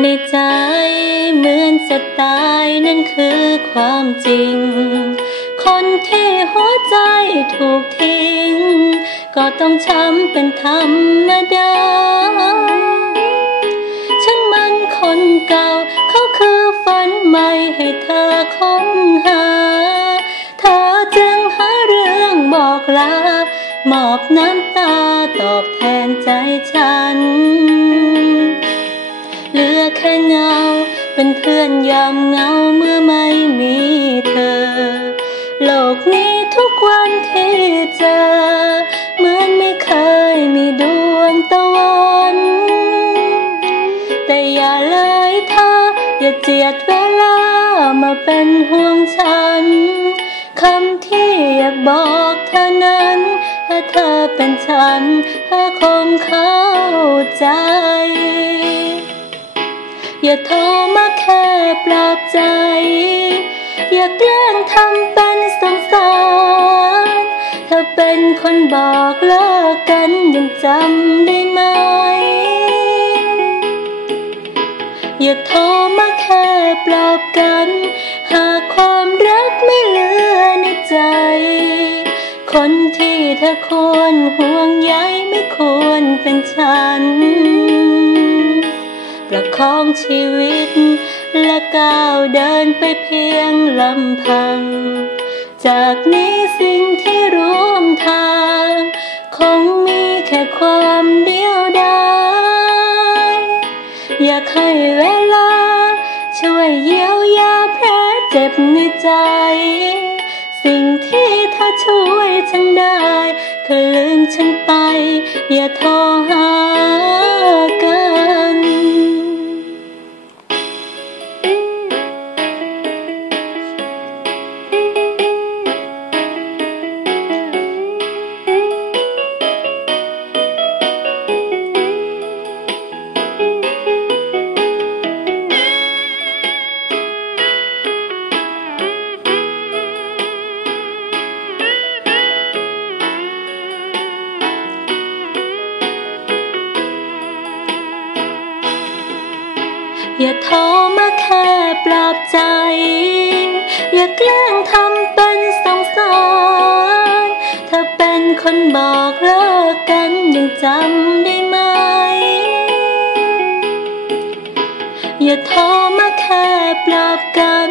ในใจเหมือนจะตายนั่นคือความจริง คนที่หัวใจถูกทิ้ง ก็ต้องช้ำเป็นธรรมดา ฉันมันคนเก่า เขาคือฝันใหม่ให้เธอค้นหา เธอจึงหาเรื่องบอกลามอบน้ำตาตอบแทนใจฉัน เหลือ แค่เงา เป็นเพื่อนยามเงาเมื่อไม่มีเธอ โลกนี้ทุกวันที่เจอ เหมือนไม่เคยมีดวงตะวันแต่อย่าเลยเธอ อย่าเจียดเวลามาเป็นห่วงฉันคำที่อยากบอกเธอนั้นถ้าเธอเป็นฉันเธอคงเข้าใจ อย่าโทรมาแค่ปลอบใจ อย่าแกล้งทำเป็นสงสารเธอเป็นคนบอกเลิกกันยังจำได้ไหม อย่าโทรมาแค่ปลอบกัน หากความรักไม่เหลือในใจ คนที่เธอควรห่วงใยไม่ควรเป็นฉัน ประคองชีวิต และก้าวเดินไปเพียงลำพัง จากนี้สิ่งที่ร่วมทาง คงมีแค่ความเดียวดายอยากให้เวลา ช่วยเยียวยาแผลเจ็บในใจ สิ่งที่เธอช่วยฉันได้คือลืมฉันไป อย่าโทรหา อย่าโทรมาแค่ปลอบใจ อย่าแกล้งทำเป็นสงสารเธอเป็นคนบอกเลิกกันยังจำได้ไหม อย่าโทรมาแค่ปลอบกัน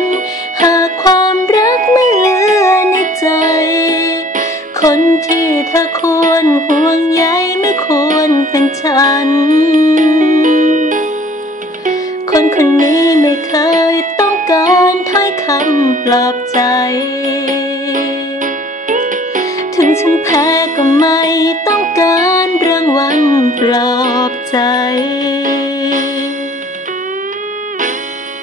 หากความรักไม่เหลือในใจ คนที่เธอควรห่วงใยไม่ควรเป็นฉัน ถ้อยคำปลอบใจ ถึงฉันแพ้ก็ไม่ต้อง